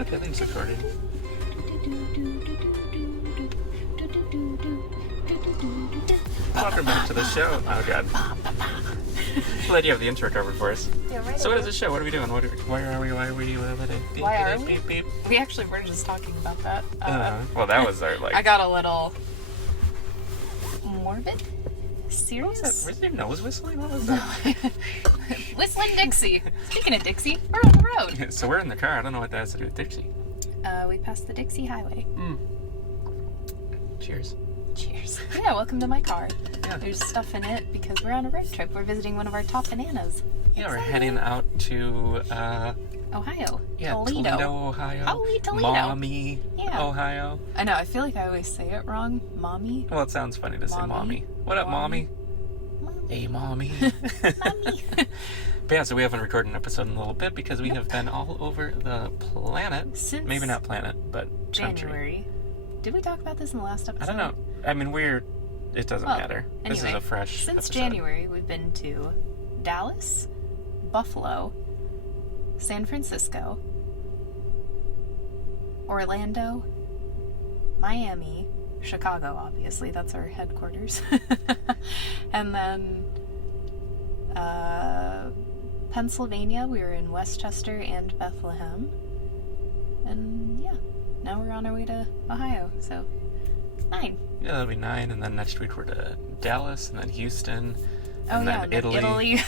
Okay, I think it's recording. Welcome back to the show. Oh, God. Glad you have the intro covered for us. Yeah, right. So what is the show? What are we doing? Why are we? Why are we? We actually were just talking about that. Well, that was our, I got a little morbid? Serious? Where's your nose whistling? What was that? Whistling Dixie. Speaking of Dixie, we're on the road. So we're in the car. I don't know what that has to do with Dixie. We passed the Dixie Highway. Cheers. Cheers. Yeah, welcome to my car. Yeah. There's stuff in it because we're on a road trip. We're visiting one of our top bananas. Yeah, we're heading out to, Ohio. yeah, Toledo. Ohio. Holy Toledo. Mommy, Yeah. Ohio. I know, I feel like I always say it wrong. Mommy. Well, it sounds funny to say mommy. What up, mommy? Hey, mommy. Mommy. But yeah, so we haven't recorded an episode in a little bit because we have been all over the planet. Since Maybe not planet, but country. January. Did we talk about this in the last episode? I don't know. I mean, it doesn't matter. This Anyway, is a fresh since episode. January, we've been to Dallas, Buffalo, San Francisco, Orlando, Miami, Chicago, obviously, that's our headquarters, and then Pennsylvania, we were in Westchester and Bethlehem, and yeah, now we're on our way to Ohio, so 9. Yeah, that'll be 9, and then next week we're to Dallas, and then Houston, and Oh, then yeah, Italy.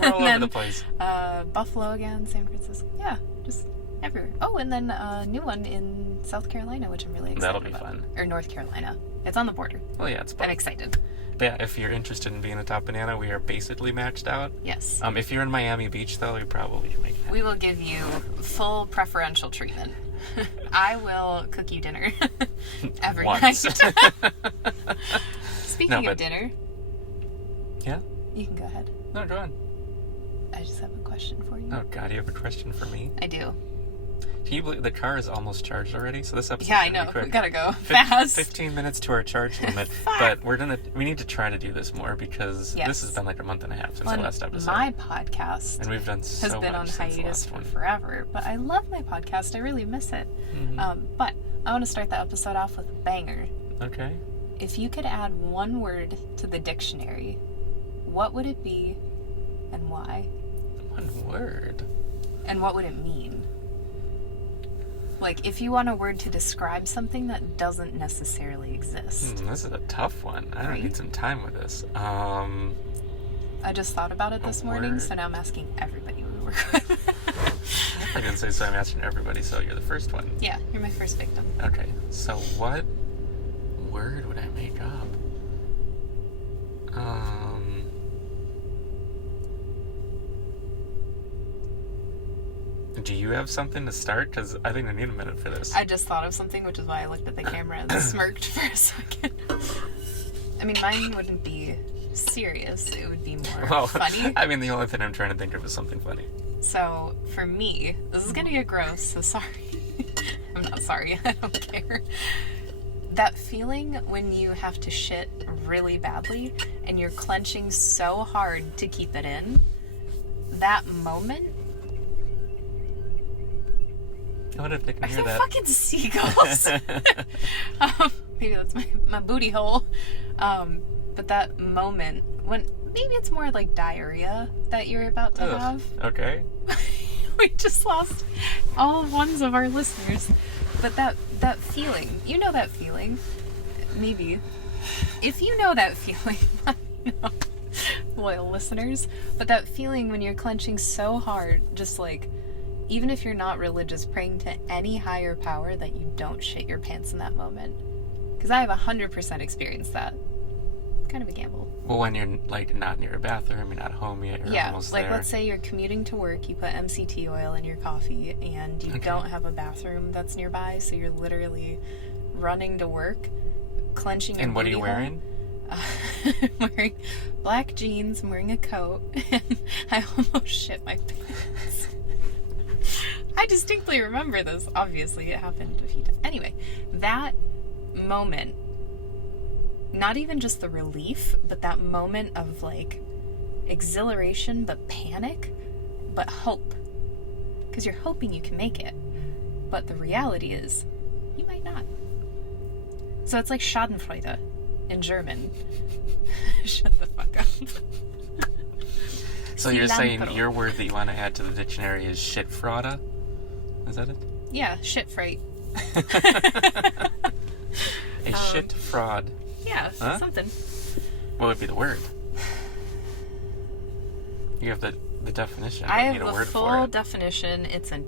We're all over the place. Buffalo again, San Francisco. Yeah, just everywhere. Oh, and then a new one in South Carolina, which I'm really excited That'll be about. fun. Or North Carolina. It's on the border. Well, yeah, it's both. I'm excited. But yeah, if you're interested in being a top banana, we are basically maxed out. Yes. If you're in Miami Beach, though, we probably can make that. We will give you full preferential treatment. I will cook you dinner every Once. night. Speaking No, of dinner, Yeah? you can go ahead. No, go on. I just have a question for you. Oh, God, you have a question for me? I do. Can you believe the car is almost charged already? So this episode's Yeah, I gonna be know. quick. We gotta go fast. 15 minutes to our charge limit. Fuck. But we need to try to do this more because Yes. this has been like a month and a half since Well, the last episode. my podcast And we've done so has been much on since the hiatus last for one. forever, but I love my podcast. I really miss it. But I want to start the episode off with a banger. Okay. If you could add one word to the dictionary, what would it be and why? One word. And what would it mean? Like, if you want a word to describe something that doesn't necessarily exist. This is a tough one. I Right? need some time with this. I just thought about it this morning, word. so now I'm asking everybody we work with. I didn't say so. I'm asking everybody. So you're the first one. Yeah, you're my first victim. Okay. So what word would I make up? Do you have something to start? Because I think I need a minute for this. I just thought of something, which is why I looked at the camera and smirked for a second. I mean, mine wouldn't be serious. It would be more funny. I mean, the only thing I'm trying to think of is something funny. So, for me, this is gonna get gross, so sorry. I'm not sorry, I don't care. That feeling when you have to shit really badly and you're clenching so hard to keep it in, that moment... I wonder if they can Are hear there that. fucking seagulls? Maybe that's my booty hole. But that moment when maybe it's more like diarrhea that you're about to have. Okay. We just lost all ones of our listeners. But that feeling, you know that feeling. Maybe. If you know that feeling, let me know, loyal listeners. But that feeling when you're clenching so hard, just like, even if you're not religious, praying to any higher power that you don't shit your pants in that moment. Because I have 100% experienced that. Kind of a gamble. Well, when you're like not near a bathroom, you're not home yet, you're almost like there. let's say you're commuting to work, you put MCT oil in your coffee, and you don't have a bathroom that's nearby, so you're literally running to work, clenching your And what are booty you hole. wearing? I'm wearing black jeans, I'm wearing a coat, and I almost shit my pants. I distinctly remember this. Obviously, it happened a few times. Anyway, that moment, not even just the relief, but that moment of like exhilaration, but panic, but hope. Because you're hoping you can make it. But the reality is, you might not. So it's like Schadenfreude in German. Shut the fuck up. So you're saying your word that you want to add to the dictionary is shitfraude? Is that it? Yeah, shit fright. A shit fraud. Yeah, something. What would be the word? You have the definition. I have need a the word full for it. definition. It's a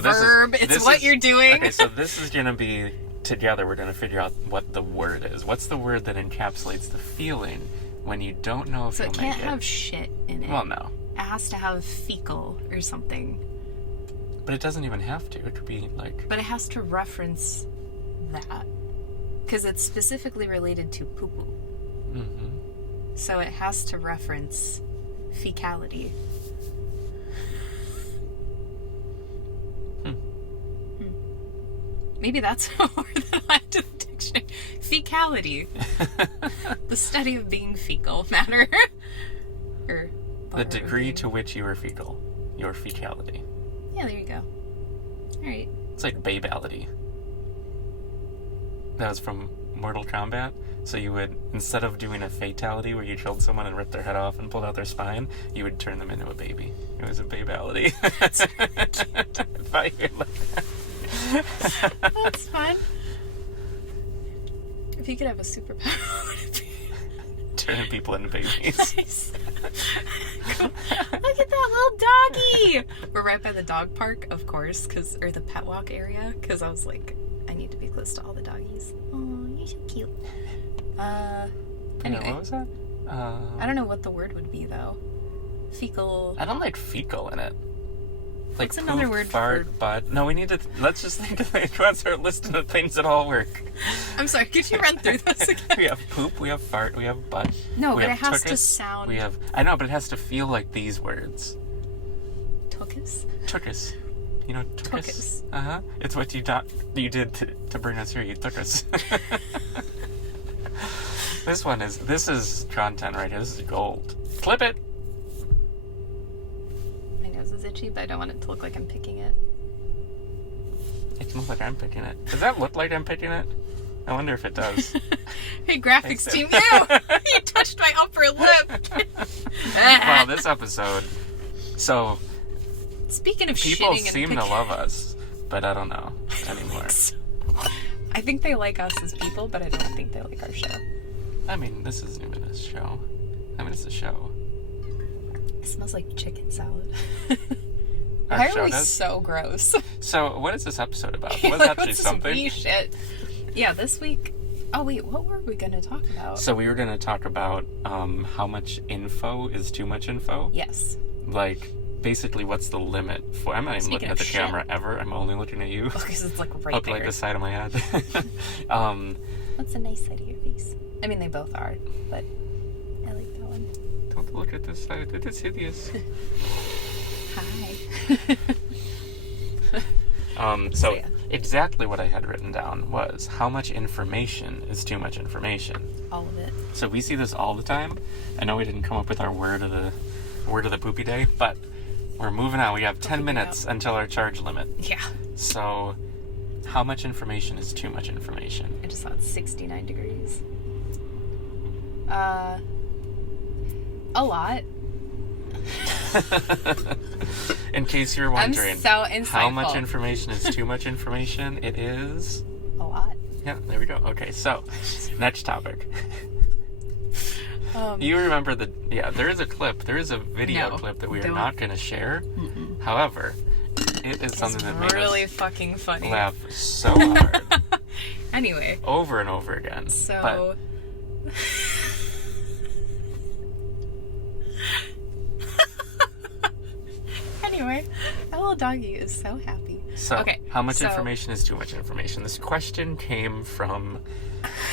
verb. It's what you're doing. Okay, so this is going to be together. We're going to figure out what the word is. What's the word that encapsulates the feeling when you don't know if So you'll it make can't it? have shit in it. Well, no. It has to have fecal or something. But it doesn't even have to. It could be like... But it has to reference that. Because it's specifically related to poo-poo. Mm-hmm. So it has to reference fecality. Maybe that's a word that I have to the dictionary. Fecality. The study of being fecal matter. Or The degree to which you are fecal. Your fecality. Yeah, there you go. Alright. It's like babality. That was from Mortal Kombat. So you would, instead of doing a fatality where you killed someone and ripped their head off and pulled out their spine, you would turn them into a baby. It was a babality. That's Thought you would like that. That's fun. If you could have a superpower, what would it be? Turning people into babies. Nice. Cool. Look at that little doggy! We're right by the dog park, of course, or the pet walk area, because I was like, I need to be close to all the doggies. Oh, you're so cute. Anyway. Yeah, what was that? I don't know what the word would be, though. Fecal. I don't like fecal in it. Like What's another poop, word fart, for... butt. No, we need to... Let's just think of it. Let's start listing the things that all work. I'm sorry, could you run through those again? We have poop, we have fart, we have butt. No, we but have it has to tuchus, sound... We have... I know, but it has to feel like these words. Tuchus? Tuchus. You know tuchus? Tuchus. Uh-huh. It's what you did to bring us here. You took us. This is content right here. This is gold. Clip it! My nose is itchy, but I don't want it to look like I'm picking it. It can look like I'm picking it. Does that look like I'm picking it? I wonder if it does. Hey, graphics team, ew! You touched my upper lip! Wow, this episode... So... Speaking of people shitting and seem to love us, but I don't know anymore. I think they like us as people, but I don't think they like our show. I mean, this isn't even a show. I mean, it's a show. It smells like chicken salad. Our Why show are we does? so gross? So, what is this episode about? Like, Was actually what's this something. wee shit? Yeah, this week... Oh, wait, what were we going to talk about? So we were going to talk about how much info is too much info. Yes. Like, basically, what's the limit for... I'm not even looking at the camera ever. I'm only looking at you. Because it's like right Up there. like the side of my head. That's a nice side of your face. I mean, they both are, but I like that one. Don't look at this side. It is hideous. Hi. So yeah. exactly what I had written down was how much information is too much information. All of it. So we see this all the time. I know we didn't come up with our word of the poopy day, but we're moving on. We have 10 minutes until our charge limit. Yeah. So how much information is too much information? I just saw it's 69 degrees. A lot. In case you're wondering, I'm so insightful. how much information is too much information? It is... A lot. Yeah, there we go. Okay, so, next topic. You remember there is a clip, there is a video clip that we are not going to share. Mm-mm. However, it is something that made really us fucking funny. laugh so hard. Anyway. Over and over again. So... Anyway, that little doggy is so happy. So, okay, how much information is too much information? This question came from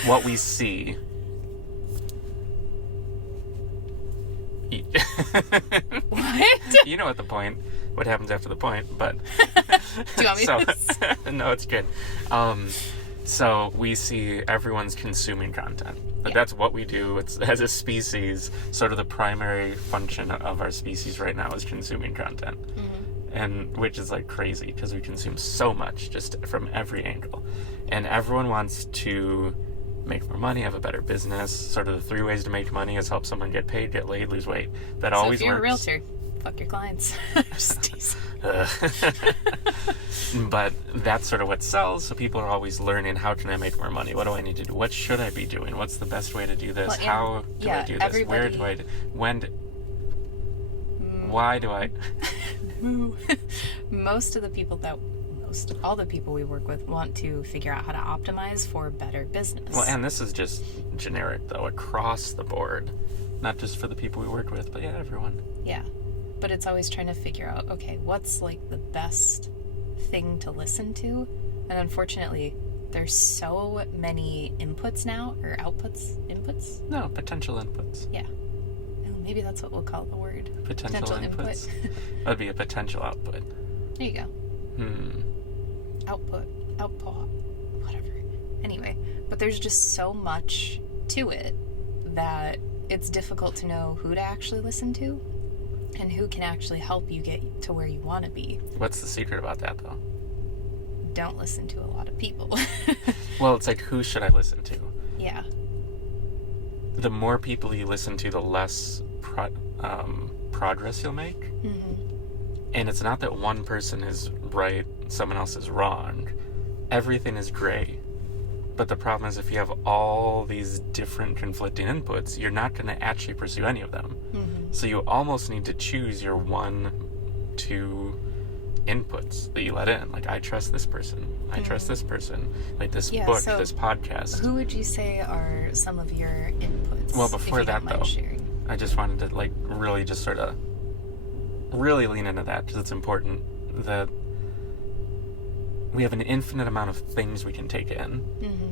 what we see. What? You know what happens after the point, but... Do you want me to? No, it's good. So we see everyone's consuming content. But that's what we do. It's, as a species, sort of the primary function of our species right now is consuming content. Mm-hmm. and which is like crazy because we consume so much just from every angle, and everyone wants to make more money, have a better business. Sort of the 3 ways to make money is help someone get paid, get laid, lose weight. That So always if you're works. a realtor, fuck your clients. Just teasing. But that's sort of what sells, so people are always learning, how can I make more money? What do I need to do? What should I be doing? What's the best way to do this? Well, and- how do I yeah, do this? Where do I when why do I all the people we work with want to figure out how to optimize for better business. Well, and this is just generic though, across the board. Not just for the people we work with, but yeah, everyone. Yeah. But it's always trying to figure out, okay, what's like the best thing to listen to? And unfortunately, there's so many inputs now, or inputs? No, potential inputs. Yeah. Oh, maybe that's what we'll call the word. Potential inputs. That'd be a potential output. There you go. Output, whatever. Anyway, but there's just so much to it that it's difficult to know who to actually listen to and who can actually help you get to where you want to be. What's the secret about that, though? Don't listen to a lot of people. Well, it's like, who should I listen to? Yeah. The more people you listen to, the less progress you'll make. Mm-hmm. And it's not that one person is right, someone else is wrong. Everything is gray. But the problem is, if you have all these different conflicting inputs, you're not going to actually pursue any of them. Mm-hmm. So you almost need to choose your 1, 2 inputs that you let in. Like, I trust this person. I trust this person. Like, this book, so this podcast. Who would you say are some of your inputs? Well, before if you that, don't mind though, sharing? I just wanted to, like, really just sort of really lean into that, because it's important that we have an infinite amount of things we can take in. Mm-hmm.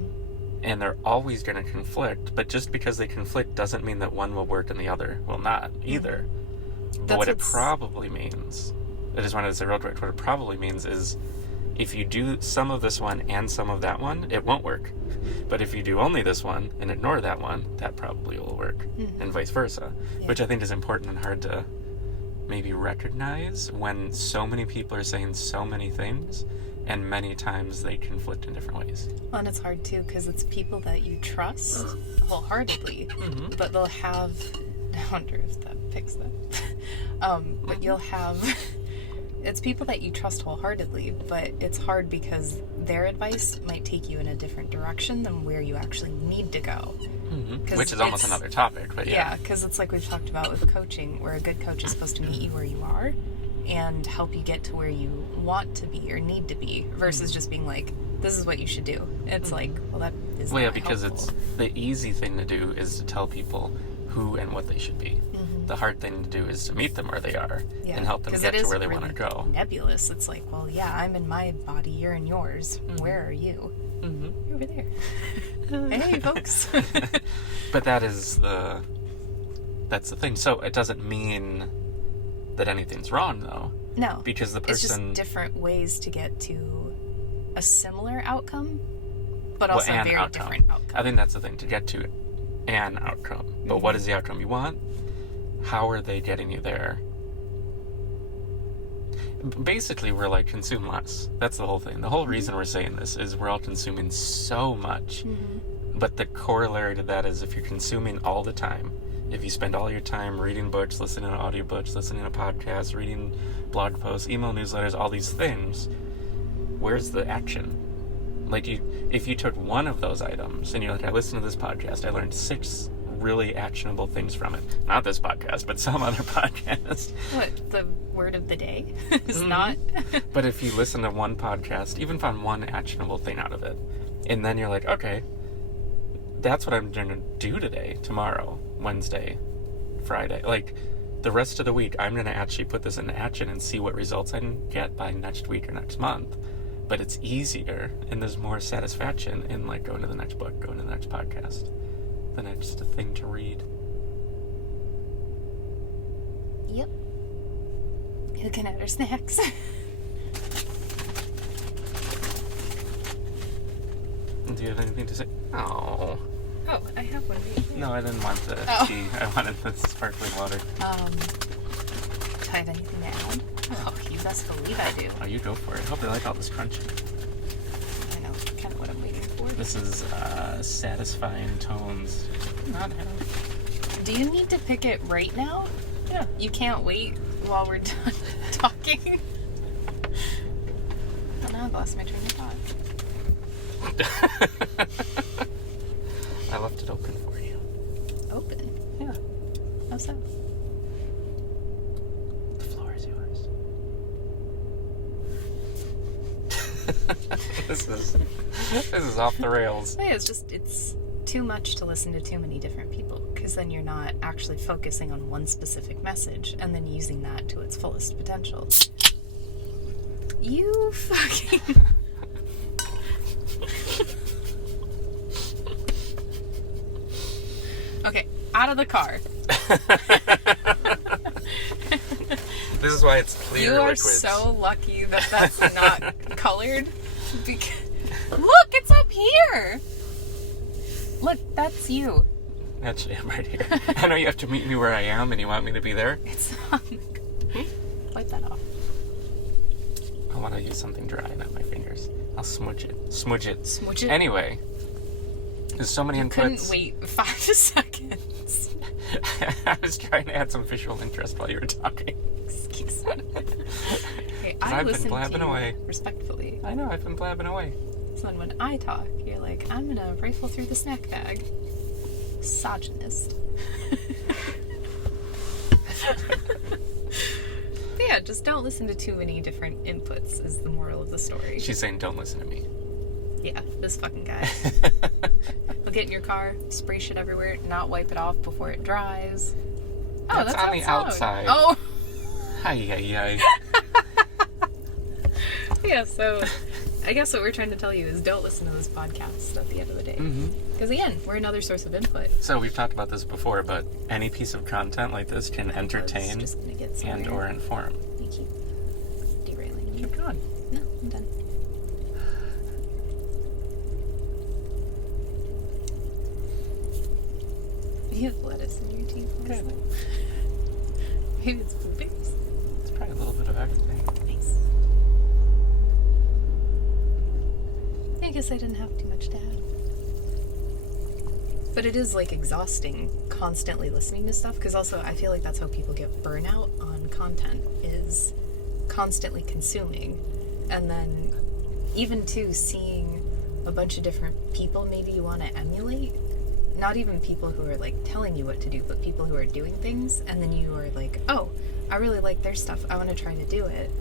And they're always going to conflict, but just because they conflict doesn't mean that one will work and the other will not either. But what it probably means, I just wanted to say real quick, what it probably means is, if you do some of this one and some of that one, it won't work. But if you do only this one and ignore that one, that probably will work, and vice versa. Yeah. Which I think is important and hard to maybe recognize when so many people are saying so many things, and many times they conflict in different ways. Well, and it's hard too, because it's people that you trust wholeheartedly, but they'll have, I wonder if that picks that, but you'll have, it's people that you trust wholeheartedly, but it's hard because their advice might take you in a different direction than where you actually need to go. Which is almost another topic, but Yeah, because it's like we've talked about with coaching, where a good coach is supposed to meet you where you are and help you get to where you want to be or need to be, versus just being like, this is what you should do. It's like, well, that is Well, yeah, not because helpful. it's the easy thing to do is to tell people who and what they should be. The hard thing to do is to meet them where they are and help them 'cause get it to is where they really want to go. nebulous. It's like, well, yeah, I'm in my body, you're in yours. Where are you? You're over there. Hey, folks. But that's the thing. So it doesn't mean that anything's wrong, though. No, Because the it's person... just different ways to get to a similar outcome, but also a an very outcome. different outcome. I think that's the thing, to get to an outcome. But what is the outcome you want? How are they getting you there? Basically, we're like, consume less. That's the whole thing. The whole reason we're saying this is we're all consuming so much. But the corollary to that is, if you're consuming all the time, if you spend all your time reading books, listening to audiobooks, listening to podcasts, reading blog posts, email newsletters, all these things, where's the action? Like, if you took one of those items and you're like, I listened to this podcast, I learned 6 really actionable things from it. Not this podcast, but some other podcast. What, the word of the day is not? But if you listen to one podcast, even found one actionable thing out of it, and then you're like, okay, that's what I'm going to do today, tomorrow, Wednesday, Friday. Like, the rest of the week, I'm going to actually put this into action and see what results I can get by next week or next month. But it's easier, and there's more satisfaction in, like, going to the next book, going to the next podcast, the next thing to read. Yep. Looking at our snacks. Do you have anything to say? Oh. Oh, I have one right here. No, I didn't want the tea. I wanted the sparkling water. Do I have anything to add? Oh, you best believe I do. Oh, you go for it. Hope they like all this crunching. I know, kind of what I'm waiting for. This is satisfying tones. Not have. Do you need to pick it right now? Yeah. You can't wait while we're done talking? Oh no, I've lost my train of thought. I left it open for you. Open? Yeah. How so? The floor is yours. This is off the rails. Yeah, it's too much to listen to too many different people, because then you're not actually focusing on one specific message and then using that to its fullest potential. You fucking... Okay, out of the car. This is why it's clear You are liquids. so lucky that that's not colored. Because... Look, it's up here! Look, that's you. Actually, I'm right here. I know you have to meet me where I am and you want me to be there. It's on. Wipe that off. I want to use something dry, not my fingers. I'll smudge it. Smudge it. Smudge it? Anyway, there's so many inputs. Couldn't wait 5 seconds. I was trying to add some visual interest while you were talking. Excuse me. Okay, I I've been listen blabbing to you away. respectfully. I know, I've been blabbing away. So then when I talk, you're like, I'm gonna rifle through the snack bag. Misogynist. But yeah, just don't listen to too many different inputs is the moral of the story. She's saying, don't listen to me. Yeah, this fucking guy. He'll get in your car, spray shit everywhere, not wipe it off before it dries. Oh, That's on the outside. Oh! Hi. Yeah, so I guess what we're trying to tell you is don't listen to this podcast at the end of the day. Because again, we're another source of input. So we've talked about this before, but any piece of content like this can entertain Just gonna get and or inform. You keep derailing me. Keep going. No, I'm done. You have lettuce in your teeth. Good. Also. Maybe it's pooping. It's probably a little bit of everything. Nice. I guess I didn't have too much to add. But it is like exhausting constantly listening to stuff, because also I feel like that's how people get burnout on content, is constantly consuming. And then even too seeing a bunch of different people maybe you want to emulate, not even people who are like telling you what to do, but people who are doing things, and then you are like, oh, I really like their stuff, I want to try to do it.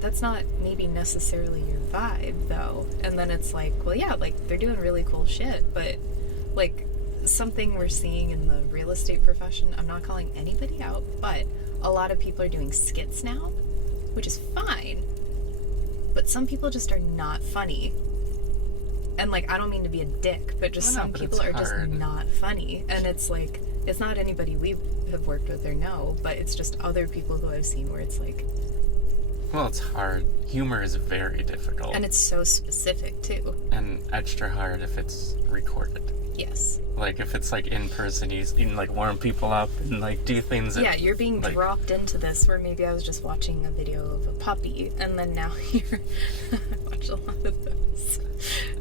That's not maybe necessarily your vibe though. And then it's like, well, yeah, like they're doing really cool shit, but like something we're seeing in the real estate profession, I'm not calling anybody out, but a lot of people are doing skits now, which is fine, but some people just are not funny. And like, I don't mean to be a dick, but just some people are just not funny. And it's like, it's not anybody we have worked with or know, but it's just other people who I've seen where it's like, Well, it's hard. Humor is very difficult. and it's so specific too. And extra hard if it's recorded. Yes. Like, if it's, like, in person, you can, like, warm people up and, like, do things that... Yeah, you're being like, dropped into this where maybe I was just watching a video of a puppy, and then now you're... I watch a lot of those.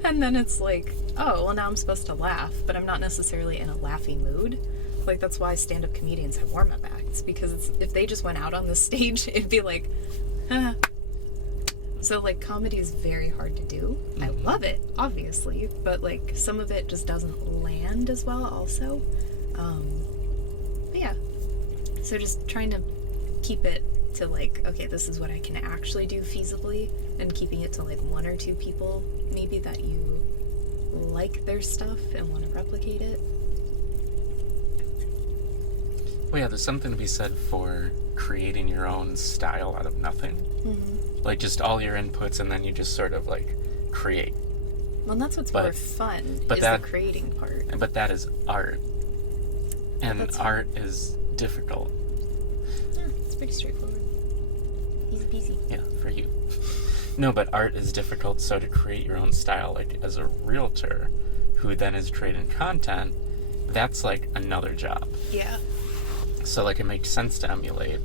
And then it's like, oh, well, now I'm supposed to laugh, but I'm not necessarily in a laughing mood. Like, that's why stand-up comedians have warm-up acts, because if they just went out on the stage, it'd be like, ah. So, like, comedy is very hard to do. Mm-hmm. I love it, obviously, but, like, some of it just doesn't land as well also. But yeah. So just trying to keep it to, like, okay, this is what I can actually do feasibly, and keeping it to, like, 1 or 2 people, maybe, that you like their stuff and want to replicate it. Well, yeah, there's something to be said for creating your own style out of nothing. Mm-hmm. Like, just all your inputs, and then you just sort of, like, create. Well, and that's what's more fun, but is the creating part. But that is art. And That's art is difficult. Yeah, it's pretty straightforward. Easy peasy. Yeah, for you. No, but art is difficult, so to create your own style, like, as a realtor, who then is creating content, that's, like, another job. Yeah. So, like, it makes sense to emulate.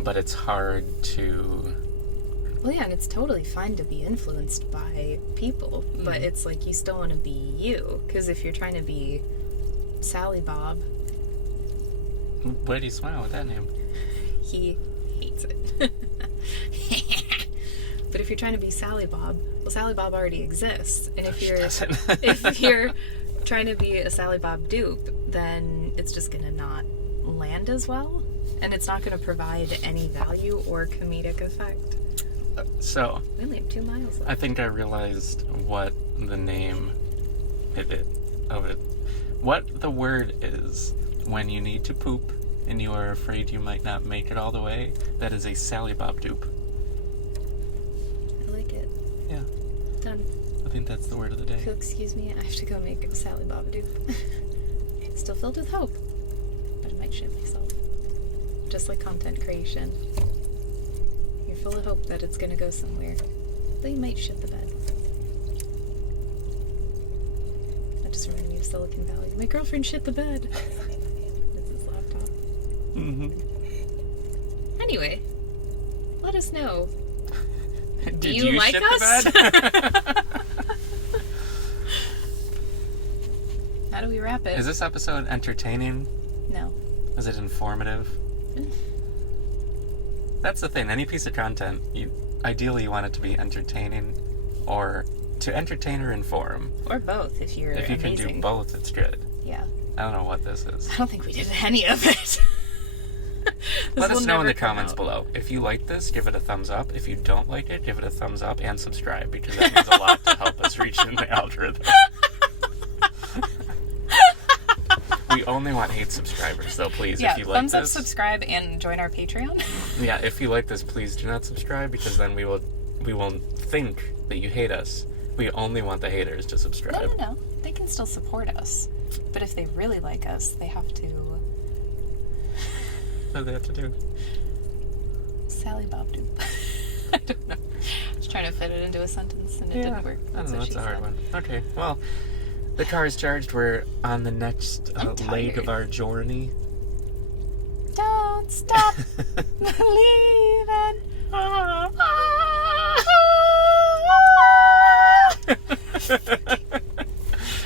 but it's hard to... Well, yeah, and it's totally fine to be influenced by people, but it's like you still want to be you. Because if you're trying to be Sally Bob... Why do you smile with that name? He hates it. But if you're trying to be Sally Bob, well, Sally Bob already exists. And if you're trying to be a Sally Bob dupe, then it's just going to not land as well. And it's not going to provide any value or comedic effect. So, We only have 2 miles left. I think I realized what the name what the word is when you need to poop and you are afraid you might not make it all the way. That is a Sally Bob dupe. I like it. Yeah. Done. I think that's the word of the day. If you'll excuse me, I have to go make a Sally Bob dupe. Still filled with hope, but I might shit myself. Just like content creation. You're full of hope that it's gonna go somewhere, but you might shit the bed. That just reminded me of Silicon Valley. My girlfriend shit the bed. With his laptop. Mm-hmm. Anyway, let us know. Do Did you like shit us? the bed? How do we wrap it? Is this episode entertaining? No. Is it informative? That's the thing. Any piece of content, ideally you want it to be entertaining, or to entertain or inform. Or both, if you're If you amazing. can do both, it's good. Yeah. I don't know what this is. I don't think we did any of it. Let us know in the comments out. below. If you like this, give it a thumbs up. If you don't like it, give it a thumbs up and subscribe, because that means a lot to help us reach in the algorithm. We only want 8 subscribers, though, please. Yeah, if you like thumbs up, this, subscribe, and join our Patreon. yeah, if you like this, please do not subscribe, because then we will think that you hate us. We only want the haters to subscribe. No. They can still support us. But if they really like us, they have to... What do they have to do? Sally Bob dupe. I don't know. I was trying to fit it into a sentence, and it didn't work. I don't know, what that's she a hard said. one. Okay, well, the car is charged. We're on the next leg of our journey. Don't stop believing.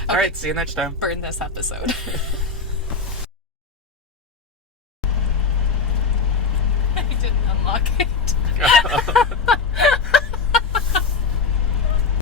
All right, see you next time. Burn this episode.